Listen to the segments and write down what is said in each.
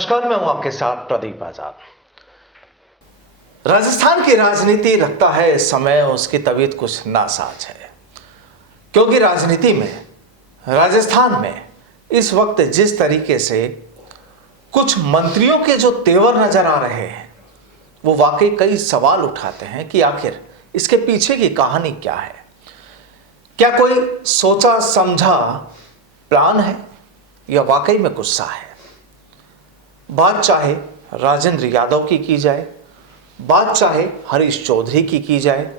नमस्कार, मैं हूं आपके साथ प्रदीप आजाद। राजस्थान की राजनीति लगता है इस समय उसकी तबीयत कुछ नासाज है, क्योंकि राजनीति में राजस्थान में इस वक्त जिस तरीके से कुछ मंत्रियों के जो तेवर नजर आ रहे हैं, वो वाकई कई सवाल उठाते हैं कि आखिर इसके पीछे की कहानी क्या है। क्या कोई सोचा समझा प्लान है या वाकई में गुस्सा है? बात चाहे राजेंद्र यादव की जाए, बात चाहे हरीश चौधरी की जाए,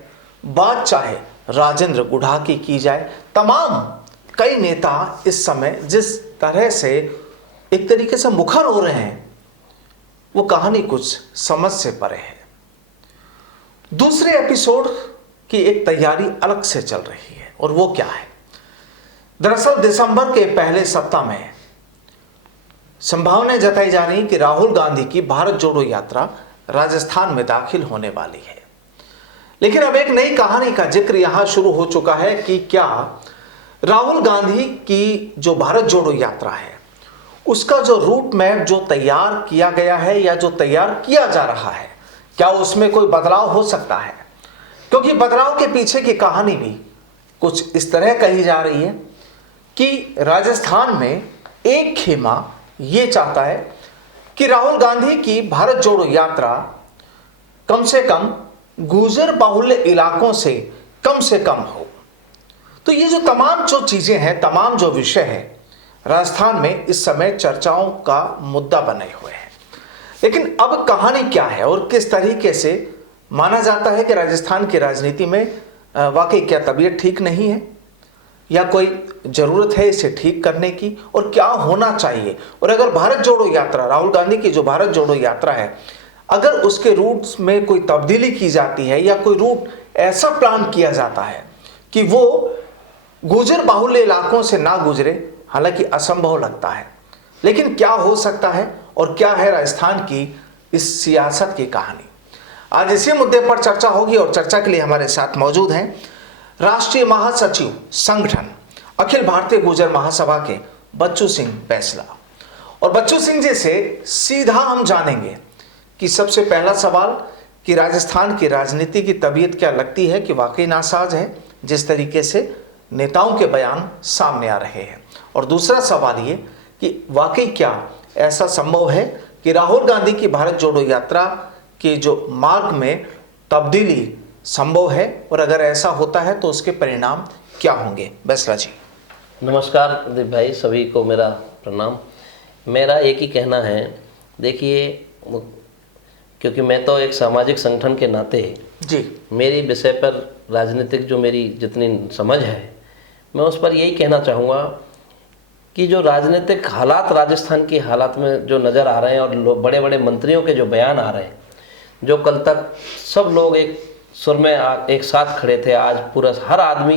बात चाहे राजेंद्र गुढ़ा की जाए, तमाम कई नेता इस समय जिस तरह से एक तरीके से मुखर हो रहे हैं, वो कहानी कुछ समझ से परे है। दूसरे एपिसोड की एक तैयारी अलग से चल रही है, और वो क्या है? दरअसल दिसंबर के पहले सप्ताह में संभावना जताई जा रही कि राहुल गांधी की भारत जोड़ो यात्रा राजस्थान में दाखिल होने वाली है। लेकिन अब एक नई कहानी का जिक्र यहां शुरू हो चुका है कि क्या राहुल गांधी की जो भारत जोड़ो यात्रा है, उसका जो रूट मैप जो तैयार किया गया है या जो तैयार किया जा रहा है, क्या उसमें कोई बदलाव हो सकता है? क्योंकि बदलाव के पीछे की कहानी भी कुछ इस तरह कही जा रही है कि राजस्थान में एक खेमा ये चाहता है कि राहुल गांधी की भारत जोड़ो यात्रा कम से कम गुर्जर बाहुल्य इलाकों से कम हो। तो ये जो तमाम जो चीजें हैं, तमाम जो विषय है, राजस्थान में इस समय चर्चाओं का मुद्दा बने हुए हैं। लेकिन अब कहानी क्या है और किस तरीके से माना जाता है कि राजस्थान की राजनीति में वाकई क्या तबीयत ठीक नहीं है या कोई जरूरत है इसे ठीक करने की, और क्या होना चाहिए? और अगर भारत जोड़ो यात्रा, राहुल गांधी की जो भारत जोड़ो यात्रा है, अगर उसके रूट्स में कोई तब्दीली की जाती है या कोई रूट ऐसा प्लान किया जाता है कि वो गुर्जर बाहुल्य इलाकों से ना गुजरे, हालांकि असंभव लगता है, लेकिन क्या हो सकता है और क्या है राजस्थान की इस सियासत की कहानी? आज इसी मुद्दे पर चर्चा होगी, और चर्चा के लिए हमारे साथ मौजूद हैं राष्ट्रीय महासचिव संगठन अखिल भारतीय गुर्जर महासभा के बच्चू सिंह बैसला। और बच्चू सिंह जी से सीधा हम जानेंगे कि सबसे पहला सवाल कि राजस्थान की राजनीति की तबीयत क्या लगती है कि वाकई नासाज है जिस तरीके से नेताओं के बयान सामने आ रहे हैं, और दूसरा सवाल ये कि वाकई क्या ऐसा संभव है कि राहुल गांधी की भारत जोड़ो यात्रा के जो मार्ग में तब्दीली संभव है, और अगर ऐसा होता है तो उसके परिणाम क्या होंगे? बैसला जी नमस्कार प्रदीप भाई, सभी को मेरा प्रणाम। मेरा एक ही कहना है, देखिए, क्योंकि मैं तो एक सामाजिक संगठन के नाते जी, मेरी विषय पर राजनीतिक जो मेरी जितनी समझ है, मैं उस पर यही कहना चाहूँगा कि जो राजनीतिक हालात राजस्थान की हालात में जो नज़र आ रहे हैं और बड़े बड़े मंत्रियों के जो बयान आ रहे हैं, जो कल तक सब लोग एक सुर में एक साथ खड़े थे, आज पूरा हर आदमी,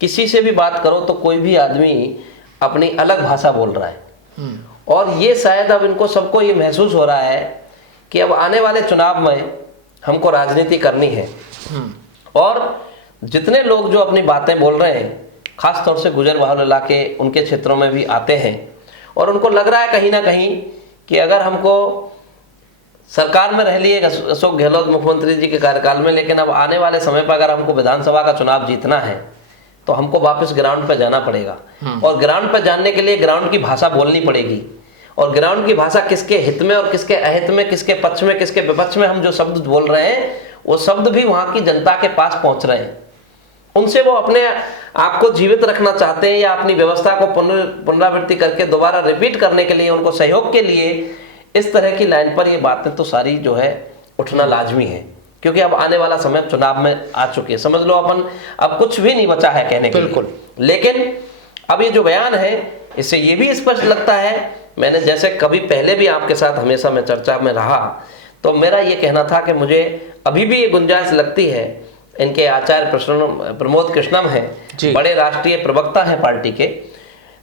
किसी से भी बात करो तो कोई भी आदमी अपनी अलग भाषा बोल रहा है। और ये शायद अब इनको सबको ये महसूस हो रहा है कि अब आने वाले चुनाव में हमको राजनीति करनी है। और जितने लोग जो अपनी बातें बोल रहे हैं, खास तौर से गुर्जर बाहुल्य इलाके उनके क्षेत्रों में भी आते हैं, और उनको लग रहा है कहीं ना कहीं कि अगर हमको सरकार में रह लिए अशोक गहलोत मुख्यमंत्री जी के कार्यकाल में, लेकिन अब आने वाले समय पर अगर हमको विधानसभा का चुनाव जीतना है तो हमको वापस ग्राउंड पर जाना पड़ेगा। और ग्राउंड पर जाने के लिए ग्राउंड की भाषा बोलनी पड़ेगी, और ग्राउंड की भाषा किसके हित में और किसके अहित में, किसके पक्ष में किसके विपक्ष में हम जो शब्द बोल रहे हैं, वो शब्द भी वहाँ की जनता के पास पहुँच रहे हैं। उनसे वो अपने आप को जीवित रखना चाहते हैं या अपनी व्यवस्था को पुनरावृत्ति करके दोबारा रिपीट करने के लिए, उनको सहयोग के लिए इस तरह की लाइन पर ये बातें तो सारी जो है उठना लाजमी है, क्योंकि अब आने वाला समय चुनाव में आ चुके हैं। समझ लो अपन अब कुछ भी नहीं बचा है कहने के लिए। लेकिन अब ये जो बयान है, इससे ये भी स्पष्ट लगता है, मैंने जैसे कभी पहले भी आपके साथ हमेशा मैं चर्चा में रहा, तो मेरा ये कहना था कि मुझे अभी भी ये गुंजाइश लगती है, इनके आचार्य प्रमोद कृष्णम हैं, बड़े राष्ट्रीय प्रवक्ता हैं पार्टी के,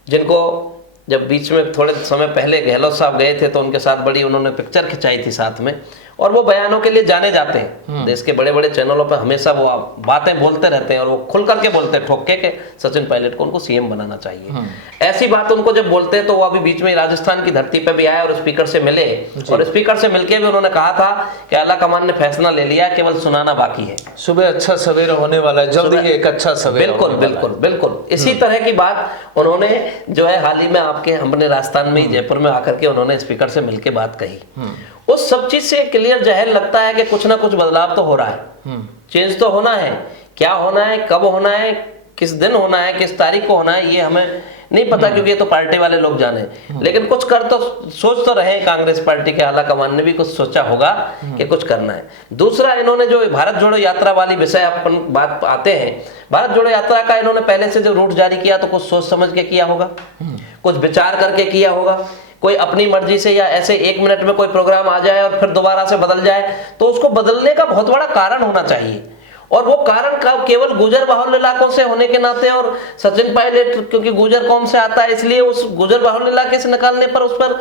जिनको जब बीच में थोड़े समय पहले गहलोत साहब गए थे तो उनके साथ बड़ी उन्होंने पिक्चर खिंचाई थी साथ में, और वो बयानों के लिए जाने जाते हैं। देश के बड़े बड़े चैनलों पर हमेशा वो बातें बोलते रहते हैं और वो खुल करके बोलते हैं, ठोक के सचिन पायलट को उनको सीएम बनाना चाहिए। ऐसी बात उनको जब बोलते हैं तो वो अभी बीच में राजस्थान की धरती पे भी आए और स्पीकर से मिले, और स्पीकर से मिलके भी उन्होंने कहा था कि आला कमान ने फैसला ले लिया, केवल सुनाना बाकी है। सुबह अच्छा सवेरा होने वाला है, जल्दी एक अच्छा सवेरा। बिल्कुल बिल्कुल बिल्कुल इसी तरह की बात उन्होंने जो है हाल ही में आपके हमने राजस्थान में जयपुर में आकर के उन्होंने स्पीकर से मिलके बात कही। उस सब चीज से क्लियर जाहिर लगता है कि कुछ ना कुछ बदलाव तो हो रहा है, चेंज तो होना है। क्या होना है, कब होना है, किस दिन होना है, किस तारीख को होना है, ये हमें नहीं पता, क्योंकि ये तो पार्टी वाले लोग जाने। लेकिन कुछ कर तो सोच तो रहे, कांग्रेस पार्टी के आला कमान ने भी कुछ सोचा होगा कि कुछ करना है। दूसरा, इन्होंने जो भारत जोड़ो यात्रा वाली विषय अपन बात आते हैं, भारत जोड़ो यात्रा का इन्होंने पहले से जो रूट जारी किया तो कुछ सोच समझ के किया होगा, कुछ विचार करके किया होगा। कोई अपनी मर्जी से या ऐसे 1 मिनट में कोई प्रोग्राम आ जाए और फिर दोबारा से बदल जाए, तो उसको बदलने का बहुत बड़ा कारण होना चाहिए। और वो कारण का केवल गुजर बाहुल्य इलाकों से होने के नाते, और सचिन पायलट क्योंकि गुजर कौम से आता है, इसलिए उस गुजर बाहुल्य इलाके से निकालने पर उस पर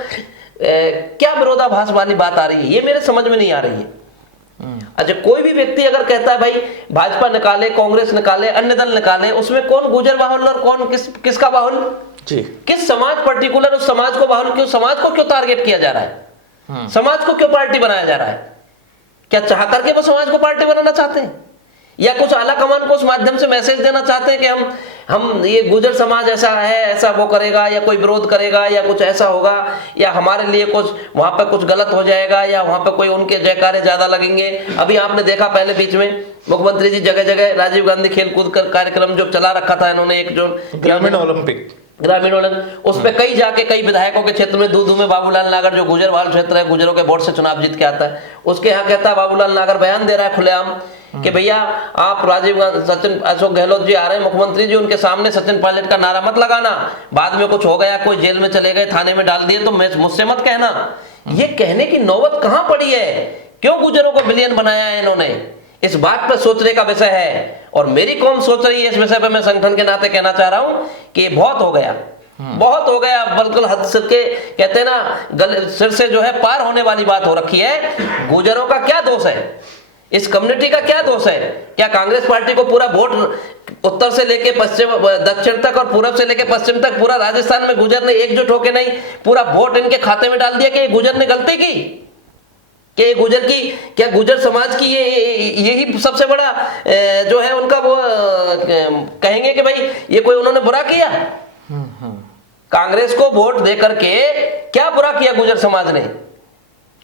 क्या विरोधाभास वाली बात आ रही है, ये मेरे समझ में नहीं आ रही है। अच्छा, कोई भी व्यक्ति अगर कहता है भाई भाजपा निकाले, कांग्रेस निकाले, अन्य दल निकाले, उसमें कौन गुजर बाहुल्य और कौन किसका बाहुल्य, किस समाज पर्टिकुलर, उस समाज को बाहुल्य क्यों, समाज को क्यों टारगेट किया जा रहा है, समाज को क्यों पार्टी बनाया जा रहा है? क्या चाह करके वो समाज को पार्टी बनाना चाहते हैं, या कुछ आला कमान को उस माध्यम से मैसेज देना चाहते हैं कि हम ये गुजर समाज ऐसा है, ऐसा वो करेगा, या कोई विरोध करेगा, या कुछ ऐसा होगा, या हमारे लिए कुछ वहां पे कुछ गलत हो जाएगा, या वहां पे कोई उनके जयकारे ज्यादा लगेंगे। अभी आपने देखा पहले बीच में मुख्यमंत्री जी जगह जगह राजीव गांधी खेलकूद कार्यक्रम जो चला रखा था इन्होंने, एक जो ग्रामीण ओलंपिक, उस पे कई जाके कई विधायकों के क्षेत्र में, दूधू में बाबूलाल नागर जो गुजर वाल क्षेत्र है, गुजरों के वोट से चुनाव जीत के आता है, उसके यहाँ कहता है बाबूलाल नागर बयान दे रहा है खुलेआम कि भैया आप राजीव गांधी, सचिन अशोक गहलोत जी आ रहे हैं मुख्यमंत्री जी, उनके सामने सचिन पायलट का नारा मत लगाना, बाद में कुछ हो गया, कोई जेल में चले गए, थाने में डाल दिए, तो मुझसे मत कहना। ये कहने की नौबत कहां पड़ी है? क्यों गुजरों को विलेन बनाया है इन्होंने? इस बात पर सोचने का विषय है, और मेरी कौम सोच रही है इस विषय पर। मैं संगठन के नाते कहना चाह रहा हूं कि बहुत हो गया, बहुत हो गया, बिल्कुल हद से के कहते हैं ना, सिर से जो है पार होने वाली बात हो रखी है। गुजरों का क्या दोष है, इस कम्युनिटी का क्या दोष है? क्या कांग्रेस पार्टी को पूरा वोट उत्तर से लेके पश्चिम, दक्षिण तक और पूरब से लेके पश्चिम तक पूरा राजस्थान में गुजर ने एकजुट होके नहीं पूरा वोट इनके खाते में डाल दिया कि गुजर ने गलती की, कि गुजर की, क्या गुजर समाज की यही सबसे बड़ा जो है उनका वो कहेंगे कि भाई ये कोई उन्होंने बुरा किया? कांग्रेस को वोट दे करके क्या बुरा किया गुजर समाज ने?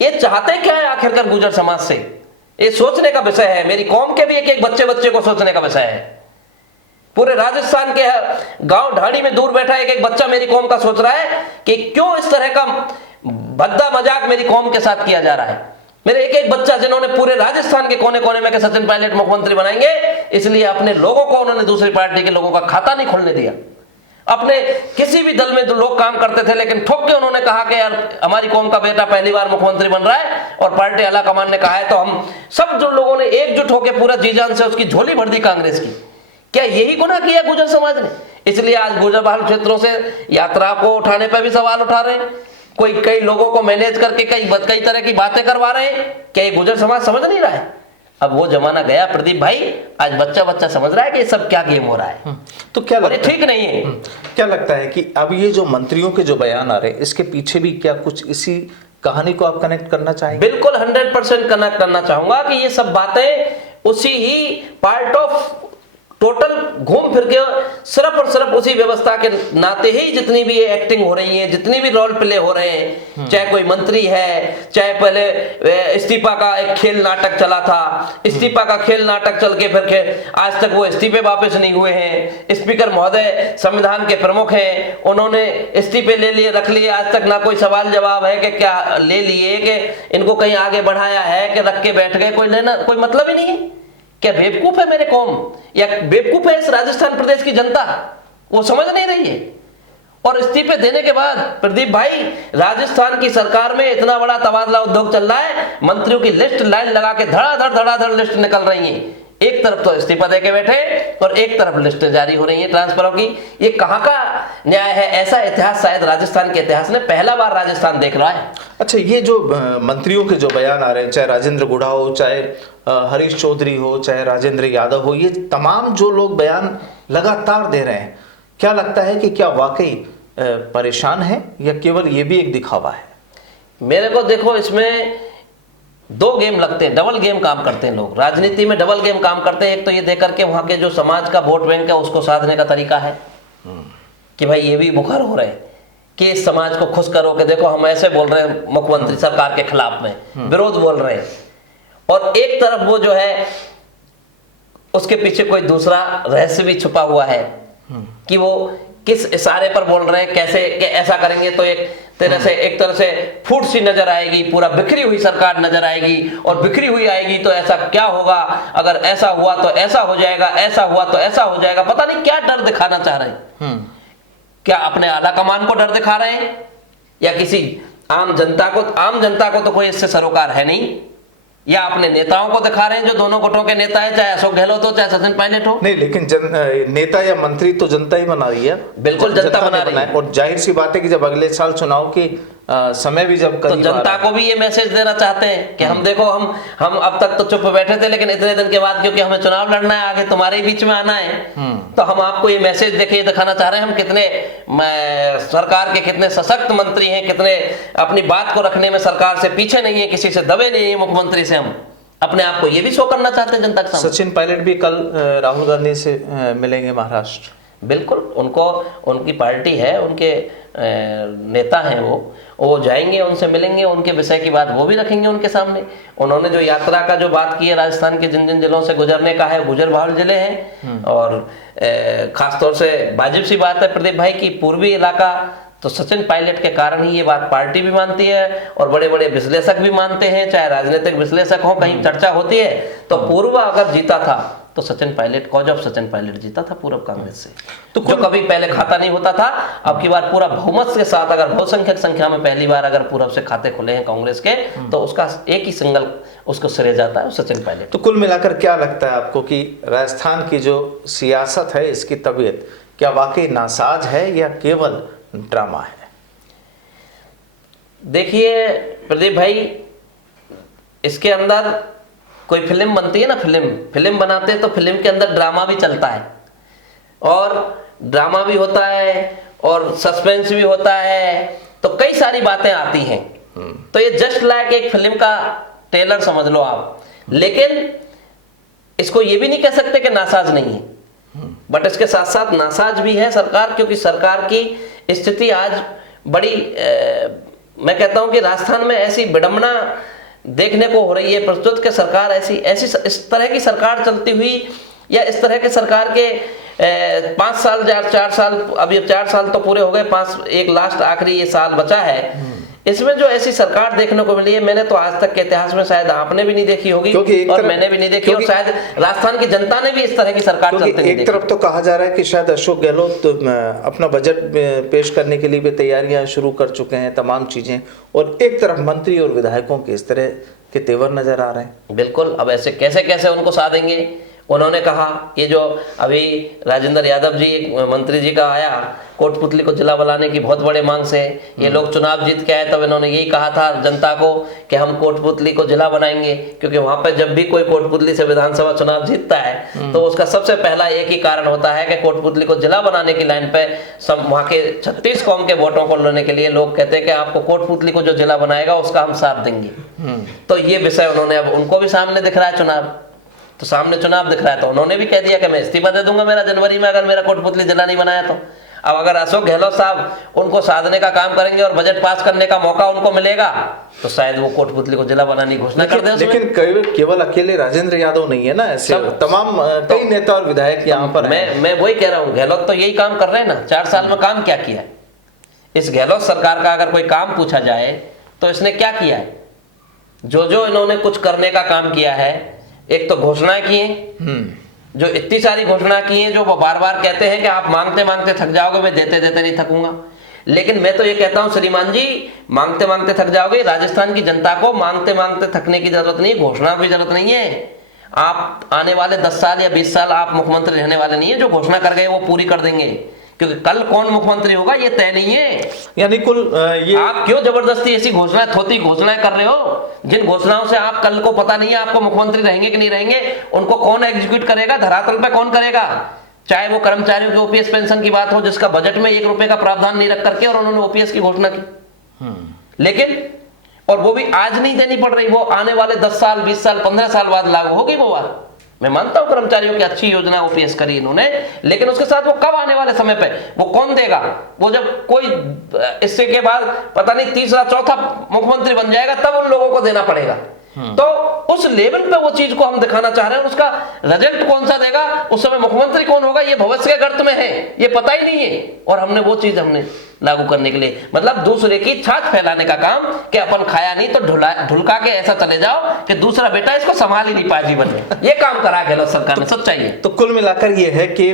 ये चाहते क्या है आखिरकार गुजर समाज से? ये सोचने का विषय है। मेरी कौम के भी एक एक बच्चे को सोचने का विषय है। पूरे राजस्थान के गांव ढाणी में दूर बैठा एक बच्चा मेरी कौम का सोच रहा है कि क्यों इस तरह का भद्दा मजाक मेरी कौम के साथ किया जा रहा है। मेरे एक बच्चा जिन्होंने पूरे राजस्थान के कोने कोने में के सचिन पायलट मुख्यमंत्री बनाएंगे, इसलिए अपने लोगों को उन्होंने दूसरी पार्टी के लोगों का खाता नहीं खोलने दिया। अपने किसी भी दल में जो लोग काम करते थे, लेकिन ठोक के उन्होंने कहा कि यार हमारी कौम का बेटा पहली बार मुख्यमंत्री बन रहा है और पार्टी आला कमान ने कहा है, तो हम सब जो लोगों ने एकजुट होकर पूरा जी जान से उसकी झोली भर दी कांग्रेस की। क्या यही गुनाह किया गुजर समाज ने? इसलिए आज गुजर बहुल क्षेत्रों से यात्रा को उठाने पर भी सवाल उठा रहे हैं। कोई कई लोगों को मैनेज करके कई तरह की बातें करवा रहे हैं। क्या ये गुजर समाज समझ नहीं रहा है? अब वो जमाना गया प्रदीप भाई, आज बच्चा समझ रहा है कि ये सब क्या गेम हो रहा है। तो क्या लगता है, ठीक नहीं है? क्या लगता है कि अब ये जो मंत्रियों के जो बयान आ रहे हैं, इसके पीछे भी क्या कुछ इसी कहानी को आप कनेक्ट करना चाहेंगे? बिल्कुल 100% कनेक्ट करना चाहूंगा कि ये सब बातें उसी ही पार्ट ऑफ टोटल घूम फिर के सिर्फ और सिर्फ उसी व्यवस्था के नाते ही जितनी भी ये एक्टिंग हो रही है, जितनी भी रोल प्ले हो रहे हैं, चाहे कोई मंत्री है, चाहे पहले इस्तीफा का एक खेल नाटक चला था, इस्तीफा का खेल नाटक चल के फिर के आज तक वो इस्तीफे वापस नहीं हुए हैं। स्पीकर महोदय संविधान के प्रमुख हैं, उन्होंने इस्तीफे ले लिए, रख लिए, आज तक ना कोई सवाल जवाब है कि क्या ले लिए, कि इनको कहीं आगे बढ़ाया है कि रख के बैठ गए, कोई लेना कोई मतलब ही नहीं है। क्या बेवकूफ है मेरे कौम, या बेवकूफ है इस राजस्थान प्रदेश की जनता? वो समझ नहीं रही है। और इस्तीफे देने के बाद प्रदीप भाई, राजस्थान की सरकार में इतना बड़ा तबादला उद्योग चल रहा है, मंत्रियों की लिस्ट लाइन लगा के धड़ाधड़ लिस्ट निकल रही है। एक तरफ तो इस्तीफा दे के बैठे और एक तरफ लिस्ट जारी हो रही है ट्रांसफरों की। ये कहां का न्याय है, ऐसा इतिहास शायद राजस्थान के इतिहास में पहला बार राजस्थान देख रहा है। अच्छा, ये जो मंत्रियों के जो बयान आ रहे हैं, चाहे राजेंद्र गुढ़ा हो, चाहे हरीश चौधरी हो, चाहे राजेंद्र यादव हो, ये तमाम जो लोग बयान लगातार दे रहे हैं, क्या लगता है कि क्या वाकई परेशान है या केवल ये भी एक दिखावा है? मेरे को देखो, इसमें दो गेम लगते हैं, डबल गेम काम करते हैं लोग। राजनीति में डबल गेम काम करते हैं। एक तो ये देकर के वहाँ के जो समाज का वोट बैंक है उसको साधने का तरीका है कि भाई ये भी मुखर हो रहे हैं कि इस समाज को खुश करो कि देखो हम ऐसे बोल रहे हैं मुख्यमंत्री सरकार के खिलाफ में, विरोध बोल रहे हैं। और एक तरफ वो जो है उसके पीछे कोई दूसरा रहस्य भी छुपा हुआ है कि वो किस इशारे पर बोल रहे हैं, कैसे कि ऐसा करेंगे तो एक तरह से फूट सी नजर आएगी, पूरा बिखरी हुई सरकार नजर आएगी। और बिखरी हुई आएगी तो ऐसा क्या होगा, अगर ऐसा हुआ तो ऐसा हो जाएगा, ऐसा हुआ तो ऐसा हो जाएगा। पता नहीं क्या डर दिखाना चाह रहे हैं। क्या अपने आला कमान को डर दिखा रहे हैं या किसी आम जनता को? आम जनता को तो कोई इससे सरोकार है नहीं। या अपने नेताओं को दिखा रहे हैं जो दोनों गुटों के नेता है, चाहे अशोक गहलोत हो चाहे सचिन पायलट हो। नहीं, लेकिन नेता या मंत्री तो जनता ही बना रही है। बिल्कुल जनता बना रही है। और जाहिर सी बात है कि जब अगले साल चुनाव की समय भी जब तो जनता को भी ये मैसेज देना चाहते हैं कि हम देखो, हम अब तक तो चुप बैठे थे, लेकिन इतने दिन के बाद क्योंकि हमें चुनाव लड़ना है, आगे तुम्हारे बीच में आना है, तो हम आपको ये मैसेज देके दिखाना चाह रहे हैं हम कितने सरकार के कितने सशक्त मंत्री हैं, कितने अपनी बात को रखने में सरकार से पीछे नहीं है, किसी से दबे नहीं है मुख्यमंत्री से। हम अपने आप को ये भी शो करना चाहते हैं जनता के सामने। सचिन पायलट भी कल राहुल गांधी से मिलेंगे महाराष्ट्र। बिल्कुल, उनकी पार्टी है, उनके नेता हैं, वो जाएंगे, उनसे मिलेंगे, उनके विषय की बात वो भी रखेंगे उनके सामने। उन्होंने जो यात्रा का जो बात की है, राजस्थान के जिन जिन जिलों से गुजरने का है, गुजर भावल जिले हैं। और खासतौर से वाजिब सी बात है प्रदीप भाई की पूर्वी इलाका तो सचिन पायलट के कारण ही ये बात पार्टी भी मानती है और बड़े बड़े विश्लेषक भी मानते हैं, चाहे राजनीतिक विश्लेषक हो, कहीं चर्चा होती है तो पूर्व अगर जीता था तो सचिन पायलट को, जब सचिन पायलट जीता था पूर्व कांग्रेस से, तो जो कभी पहले खाता नहीं होता था, अब की बार पूरा बहुमत के साथ, अगर बहुसंख्यक संख्या में पहली बार अगर पूर्व से खाते खुले हैं कांग्रेस के, तो उसका एक ही सिंगल उसको श्रेय जाता है, सचिन पायलट। तो कुल मिलाकर क्या लगता है आपको कि राजस्थान की जो सियासत है, इसकी तबीयत क्या वाकई नासाज है या केवल ड्रामा है? देखिए प्रदीप भाई, इसके अंदर कोई फिल्म बनती है ना, फिल्म बनाते हैं तो फिल्म के अंदर ड्रामा भी चलता है, और ड्रामा भी होता है और सस्पेंस भी होता है, तो कई सारी बातें आती हैं। तो ये जस्ट लाइक एक फिल्म का ट्रेलर समझ लो आप। लेकिन इसको ये भी नहीं कह सकते कि नासाज नहीं है, बट इसके साथ साथ नासाज भी है सरकार, क्योंकि सरकार की स्थिति आज बड़ी मैं कहता हूं कि राजस्थान में ऐसी विडंबना देखने को हो रही है प्रस्तुत कि सरकार ऐसी इस तरह की सरकार चलती हुई, या इस तरह के सरकार के 5 साल 4 साल, अभी 4 साल तो पूरे हो गए, 5 एक लास्ट आखिरी ये साल बचा है, इसमें जो ऐसी सरकार देखने को मिली है, मैंने तो आज तक के इतिहास में शायद आपने भी नहीं देखी होगी और मैंने भी नहीं देखी, और शायद राजस्थान की जनता ने भी इस तरह की सरकार चलते नहीं देखी। एक तरफ तो कहा जा रहा है कि शायद अशोक गहलोत अपना बजट पेश करने के लिए भी तैयारियां शुरू कर चुके हैं, तमाम चीजें, और एक तरफ मंत्री और विधायकों के इस तरह के तेवर नजर आ रहे हैं। बिल्कुल, अब ऐसे कैसे कैसे उनको साधेंगे। उन्होंने कहा, ये जो अभी राजेंद्र यादव जी मंत्री जी का आया, कोटपुतली को जिला बनाने की बहुत बड़े मांग से, ये लोग चुनाव जीत के आए तब इन्होंने यही कहा था जनता को कि हम कोटपुतली को जिला बनाएंगे, क्योंकि वहां पर जब भी कोई कोटपुतली से विधानसभा चुनाव जीतता है तो उसका सबसे पहला एक ही कारण होता है कि कोटपुतली को जिला बनाने की लाइन पे सब वहां के 36 कौम के वोटों को लेने के लिए लोग कहते हैं कि आपको कोटपुतली को जो जिला बनाएगा उसका हम साथ देंगे। तो ये विषय उन्होंने, अब उनको भी सामने दिख रहा है चुनाव, तो सामने चुनाव दिख रहा है, तो उन्होंने भी कह दिया कि मैं इस्तीफा दे दूंगा मेरा जनवरी में अगर मेरा कोटपुतली जिला नहीं बनाया तो। अब अगर अशोक गहलोत साहब उनको साधने का काम करेंगे और बजट पास करने का मौका उनको मिलेगा तो शायद वो कोटपुतली को जिला बनाने की घोषणा कर दें। लेकिन केवल अकेले राजेंद्र यादव नहीं है ना, ऐसे तमाम कई नेता और विधायक यहाँ पर मैं वही कह रहा हूँ, गहलोत तो यही काम कर रहे हैं ना। 4 साल में काम क्या किया है इस गहलोत सरकार का? अगर कोई काम पूछा जाए तो इसने क्या किया है? जो इन्होंने कुछ करने का काम किया है, एक तो घोषणाएं की हैं, जो इतनी सारी घोषणा की हैं, जो वो बार बार कहते हैं कि आप मांगते मांगते थक जाओगे, मैं देते देते नहीं थकूंगा। लेकिन मैं तो ये कहता हूं श्रीमान जी, मांगते मांगते थक जाओगे। राजस्थान की जनता को मांगते मांगते थकने की जरूरत नहीं, घोषणा की जरूरत नहीं है। आप आने वाले 10 साल या 20 साल आप मुख्यमंत्री रहने वाले नहीं है, जो घोषणा कर गए वो पूरी कर देंगे, क्योंकि कल कौन मुख्यमंत्री होगा ये तय नहीं है। यानी कुल ये आप क्यों जबरदस्ती ऐसी घोषणाएं, थोती घोषणाएं कर रहे हो? जिन घोषणाओं से आप कल को पता नहीं है आपको मुख्यमंत्री रहेंगे कि नहीं रहेंगे, उनको कौन एग्जीक्यूट करेगा, धरातल पे कौन करेगा? चाहे वो कर्मचारियों की ओपीएस पेंशन की बात हो, जिसका बजट में 1 रुपए का प्रावधान नहीं रख करके और उन्होंने ओपीएस की घोषणा की, लेकिन और वो भी आज नहीं देनी पड़ रही, वो आने वाले 10 साल 20 साल 15 साल बाद लागू होगी वो बात। मैं मानता हूं कर्मचारियों की अच्छी योजना ओपीएस करी इन्होंने, लेकिन उसके साथ वो कब आने वाले समय पे वो कौन देगा? वो जब कोई इससे के बाद पता नहीं तीसरा चौथा मुख्यमंत्री बन जाएगा तब उन लोगों को देना पड़ेगा। तो उस लेवल पे वो चीज को हम दिखाना चाह रहे हैं, उसका रिजल्ट कौन सा देगा, उस समय मुख्यमंत्री कौन होगा, ये भविष्य के गर्त में है, ये पता ही नहीं है। और हमने वो चीज हमने लागू करने के लिए, मतलब दूसरे की छाछ फैलाने का काम कि अपन खाया नहीं तो ढुलका के ऐसा चले जाओ कि दूसरा बेटा इसको संभाल ही नहीं पाए जीवन में, ये काम करा गहलोत सरकार ने। सच्चाई है। तो कुल मिलाकर ये है कि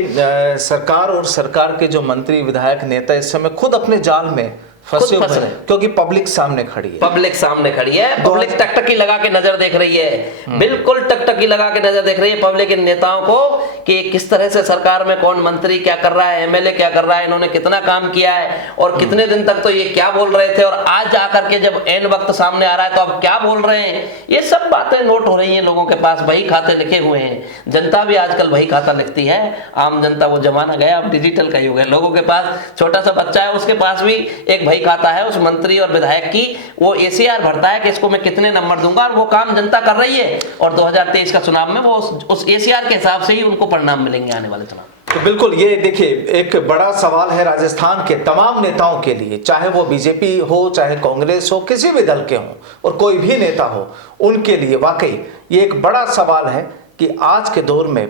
सरकार और सरकार के जो मंत्री विधायक नेता इस समय खुद अपने जाल में फंसे हुए हैं, क्योंकि पब्लिक सामने खड़ी है। पब्लिक सामने खड़ी है, पब्लिक टकटकी लगा के नजर देख रही है, बिल्कुल टकटकी लगा के नजर देख रही है पब्लिक इन नेताओं को कि किस तरह से सरकार में कौन मंत्री क्या कर रहा है, एमएलए क्या कर रहा है, इन्होंने कितना काम किया है और कितने दिन तक तो ये क्या बोल रहे थे और आज आकर के जब एन वक्त सामने आ रहा है तो अब क्या बोल रहे हैं। ये सब बातें नोट हो रही हैं लोगों के पास, बही खाते लिखे हुए हैं। जनता भी आजकल बही खाता लिखती है, आम जनता, वो जमाना गया, अब डिजिटल का युग है। लोगों के पास छोटा सा बच्चा है, उसके पास भी एक बही खाता है, उस मंत्री और विधायक की वो एसीआर भरता है कि इसको मैं कितने नंबर दूंगा, और वो काम जनता कर रही है। और 2023 का चुनाव में वो उस एसीआर के हिसाब से ही उनको परिणाम मिलेंगे आने वाले चुनाव। तो बिल्कुल ये देखिए एक बड़ा सवाल है राजस्थान के तमाम नेताओं के लिए, चाहे वो बीजेपी हो, चाहे कांग्रेस हो, किसी भी दल के हो और कोई भी नेता हो, उनके लिए वाकई ये एक बड़ा सवाल है कि आज के दौर में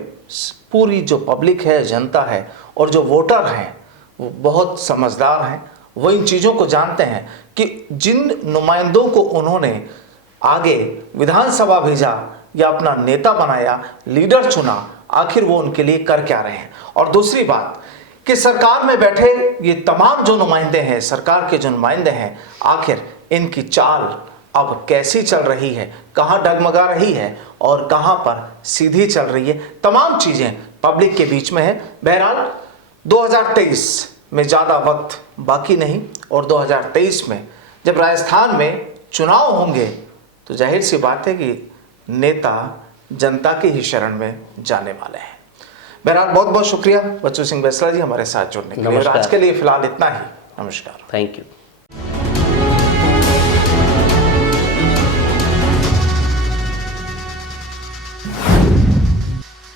पूरी जो पब्लिक है, जनता है और जो वोटर हैं वो बहुत समझदार हैं। वो इन चीज़ों को जानते हैं कि जिन नुमाइंदों को उन्होंने आगे विधानसभा भेजा या अपना नेता बनाया, लीडर चुना, आखिर वो उनके लिए कर क्या रहे हैं। और दूसरी बात कि सरकार में बैठे ये तमाम जो नुमाइंदे हैं, सरकार के जो नुमाइंदे हैं, आखिर इनकी चाल अब कैसी चल रही है, कहाँ डगमगा रही है और कहाँ पर सीधी चल रही है, तमाम चीज़ें पब्लिक के बीच में है। बहरहाल 2023 में ज़्यादा वक्त बाकी नहीं और 2023 में जब राजस्थान में चुनाव होंगे तो जाहिर सी बात है कि नेता जनता के ही शरण में जाने वाले हैं। बहरहाल बहुत बहुत शुक्रिया बच्चू सिंह बेसला जी हमारे साथ जुड़ने के लिए। आज के लिए फिलहाल इतना ही। नमस्कार। Thank you.